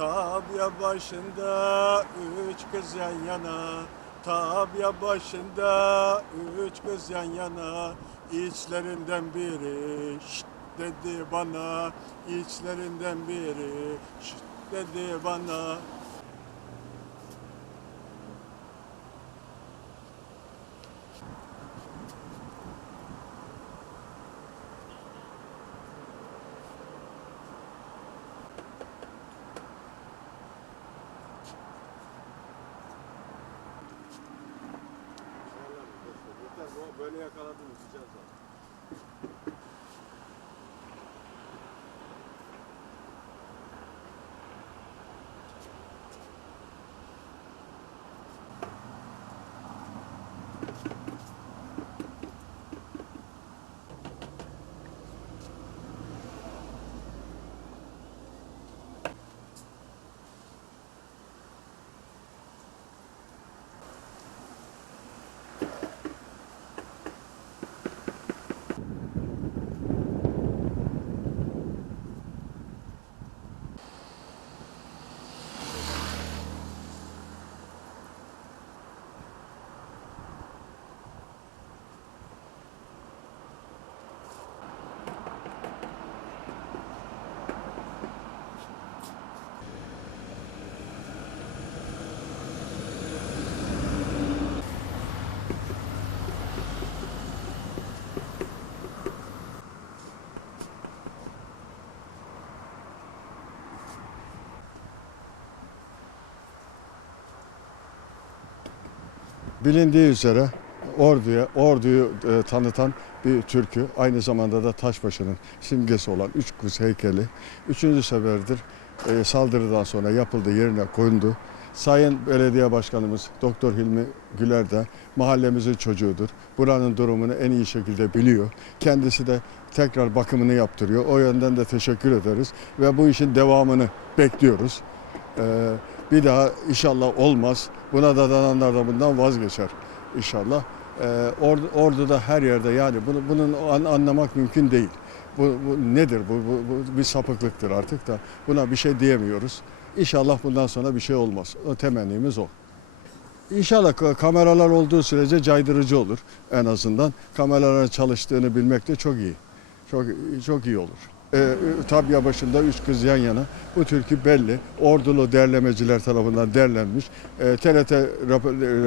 Tabya başında üç kız yan yana. Tabya başında üç kız yan yana. İçlerinden biri şşt dedi bana. İçlerinden biri şşt dedi bana Böyle yakaladınız Bilindiği üzere orduya, orduyu e, tanıtan bir türkü. Aynı zamanda da Taşbaşı'nın simgesi olan üç kız heykeli. Üçüncü seferdir e, saldırıdan sonra yapıldı, yerine kondu. Sayın Belediye Başkanımız Doktor Hilmi Güler de mahallemizin çocuğudur. Buranın durumunu en iyi şekilde biliyor. Kendisi de tekrar bakımını yaptırıyor. O yönden de teşekkür ederiz ve bu işin devamını bekliyoruz. Ee, bir daha inşallah olmaz. Buna da dananlar da bundan vazgeçer inşallah. Ee, ordu, orduda her yerde yani bunu bunun an- anlamak mümkün değil. Bu, bu nedir? Bu, bu, bu bir sapıklıktır artık da buna bir şey diyemiyoruz. İnşallah bundan sonra bir şey olmaz. O temennimiz o. İnşallah ka- kameralar olduğu sürece caydırıcı olur en azından. Kameraların çalıştığını bilmek de çok iyi. Çok çok iyi olur. Ee, tabya başında üç kız yan yana. Bu türkü belli. Ordulu derlemeciler tarafından derlenmiş. Ee, TRT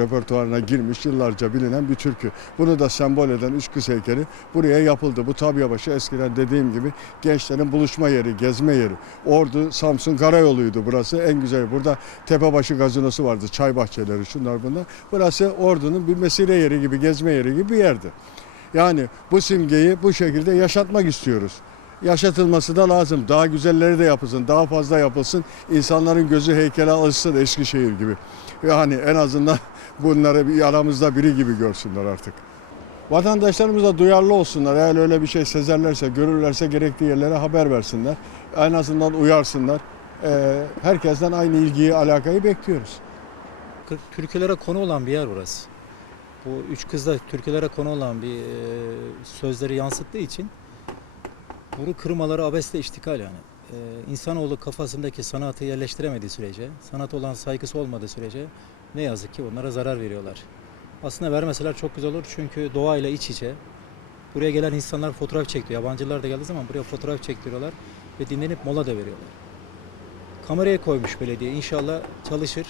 repertuarına girmiş yıllarca bilinen bir türkü. Bunu da sembol eden üç kız heykeli buraya yapıldı. Bu tabya başı eskiden dediğim gibi gençlerin buluşma yeri, gezme yeri. Ordu, Samsun Karayolu'ydu burası. En güzel. Burada Tepebaşı gazinosu vardı. Çay bahçeleri şunlar bunlar. Burası ordunun bir mesire yeri gibi, gezme yeri gibi bir yerdi. Yani bu simgeyi bu şekilde yaşatmak istiyoruz. Yaşatılması da lazım. Daha güzelleri de yapılsın, daha fazla yapılsın. İnsanların gözü heykele alışsın Eskişehir gibi. Yani en azından bunları bir aramızda biri gibi görsünler artık. Vatandaşlarımız da duyarlı olsunlar. Eğer öyle bir şey sezerlerse, görürlerse gerektiği yerlere haber versinler. En azından uyarsınlar. Ee, herkesten aynı ilgiyi, alakayı bekliyoruz. Türkülere konu olan bir yer burası. Bu üç kızda türkülere konu olan bir e, sözleri yansıttığı için bunu kırmaları abesle iştikal yani. E, insanoğlu kafasındaki sanatı yerleştiremediği sürece, sanat olan saygısı olmadığı sürece ne yazık ki onlara zarar veriyorlar. Aslında vermeseler çok güzel olur çünkü doğayla iç içe. Buraya gelen insanlar fotoğraf çekiyor. Yabancılar da geldiği zaman buraya fotoğraf çektiriyorlar ve dinlenip mola da veriyorlar. Kameraya koymuş belediye. İnşallah çalışır.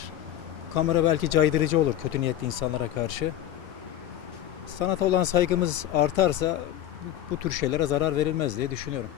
Kamera belki caydırıcı olur kötü niyetli insanlara karşı. Sanata olan saygımız artarsa bu tür şeylere zarar verilmez diye düşünüyorum.